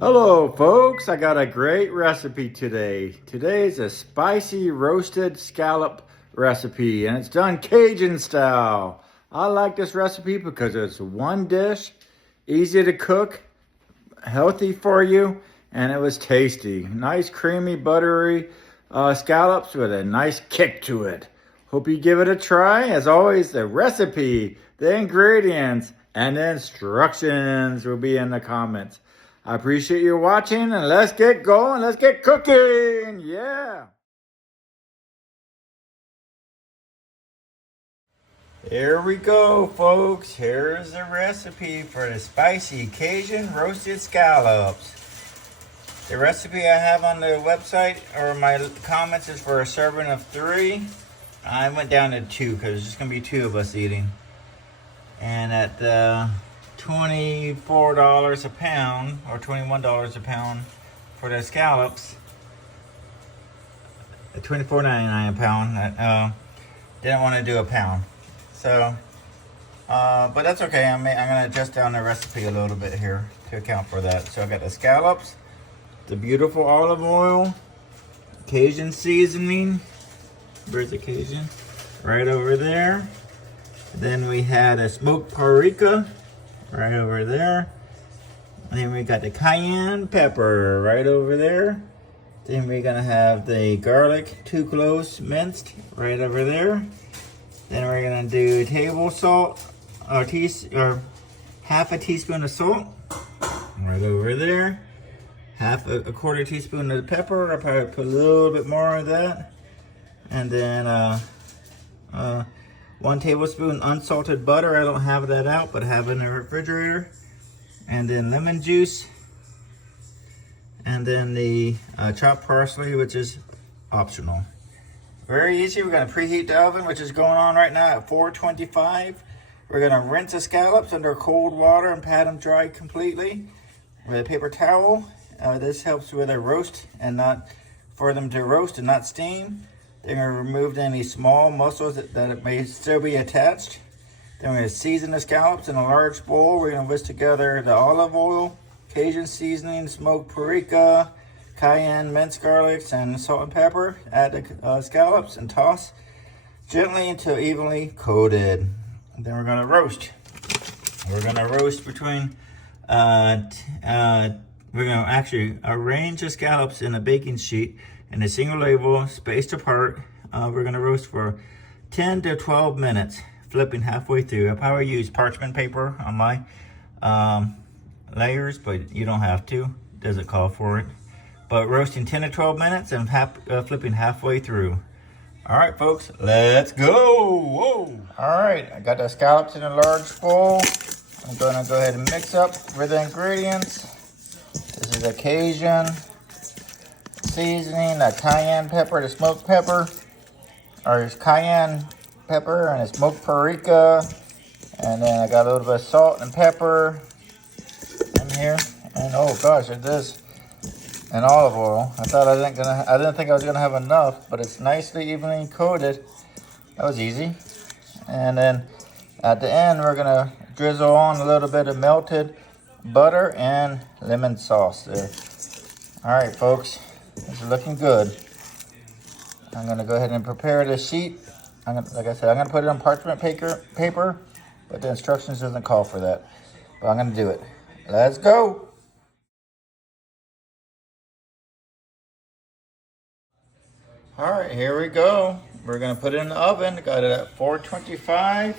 Hello folks, I got a great recipe today. Today's a spicy roasted scallop recipe and it's done Cajun style. I like this recipe because it's one dish, easy to cook, healthy for you, and it was tasty. Nice creamy buttery scallops with a nice kick to it. Hope you give it a try. As always, the recipe, the ingredients, and the instructions will be in the comments. I appreciate you watching, and let's get going. Let's get cooking. Yeah. Here we go, folks. Here's the recipe for the spicy Cajun roasted scallops. The recipe I have on the website or my comments is for a serving of 3. I went down to 2 because there's just going to be 2 of us eating. And at $24 a pound or $21 a pound for the scallops, $24.99 a pound. Didn't want to do a pound, so but that's okay. I'm gonna adjust down the recipe a little bit here to account for that. So I got the scallops, the beautiful olive oil, Cajun seasoning. Where's the Cajun? Right over there. Then we had a smoked paprika right over there. And then we got the cayenne pepper right over there. Then we're gonna have the garlic, 2 cloves minced right over there. Then we're gonna do table salt, or half a teaspoon of salt right over there. Half a quarter teaspoon of pepper. I'll probably put a little bit more of that. And then 1 tablespoon unsalted butter. I don't have that out, but I have it in the refrigerator. And then lemon juice. And then the chopped parsley, which is optional. Very easy. We're going to preheat the oven, which is going on right now at 425. We're going to rinse the scallops under cold water and pat them dry completely with a paper towel. This helps with a roast and not for them to roast and not steam. Then we're going to remove any small mussels that may still be attached. Then we're going to season the scallops in a large bowl. We're going to whisk together the olive oil, Cajun seasoning, smoked paprika, cayenne, minced garlics, and salt and pepper. Add the scallops and toss gently until evenly coated. And then we're going to roast. We're going to roast between, we're going to actually arrange the scallops in a baking sheet in a single label, spaced apart. We're going to roast for 10 to 12 minutes, flipping halfway through. I probably use parchment paper on my layers, but you don't have to. Doesn't call for it. But roasting 10 to 12 minutes and flipping halfway through. All right, folks, let's go. Whoa. All right, I got the scallops in a large bowl. I'm going to go ahead and mix up with the ingredients. This is a Cajun seasoning, a cayenne pepper, the smoked pepper, or it's cayenne pepper and a smoked paprika, and then I got a little bit of salt and pepper in here, and oh gosh, it is an olive oil. I didn't think I was gonna have enough, but it's nicely evenly coated. That was easy. And then at the end, we're gonna drizzle on a little bit of melted butter and lemon sauce there. All right, folks. This is looking good. I'm gonna go ahead and prepare this sheet. Like I said, I'm gonna put it on parchment paper, but the instructions doesn't call for that. But I'm gonna do it. Let's go. All right, here we go. We're gonna put it in the oven. Got it at 425,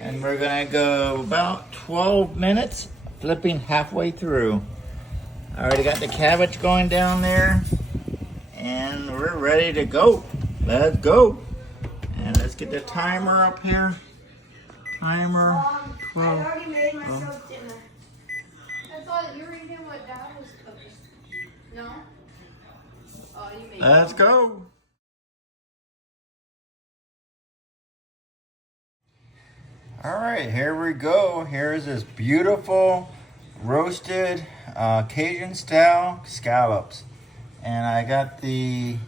and we're gonna go about 12 minutes, flipping halfway through. I already got the cabbage going down there. And we're ready to go. Let's go. And let's get the timer up here. Timer 12. I already made myself dinner. I thought you were eating what Dad was cooking. No? Oh, you made Let's go. All right, here we go. Here's this beautiful roasted Cajun style scallops. And I got the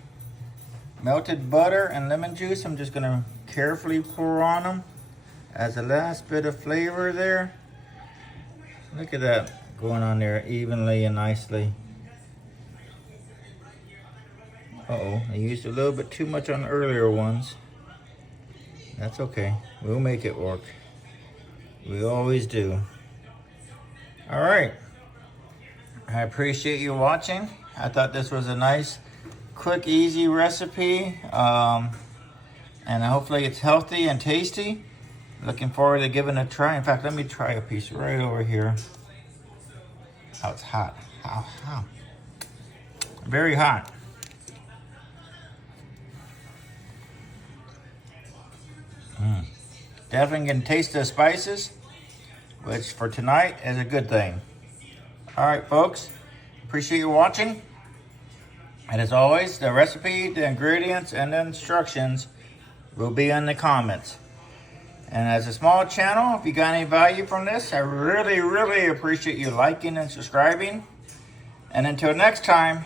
melted butter and lemon juice. I'm just gonna carefully pour on them as a last bit of flavor there. Look at that going on there evenly and nicely. Uh-oh, I used a little bit too much on the earlier ones. That's okay. We'll make it work. We always do. All right. I appreciate you watching. I thought this was a nice, quick, easy recipe. And hopefully it's healthy and tasty. Looking forward to giving it a try. In fact, let me try a piece right over here. Oh, it's hot. Ow. Very hot. Definitely can taste the spices, which for tonight is a good thing. All right, folks. Appreciate you watching. And as always, the recipe, the ingredients, and the instructions will be in the comments. And as a small channel, if you got any value from this, I really, really appreciate you liking and subscribing. And until next time,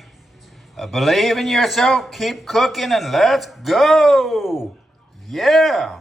believe in yourself, keep cooking, and let's go! Yeah!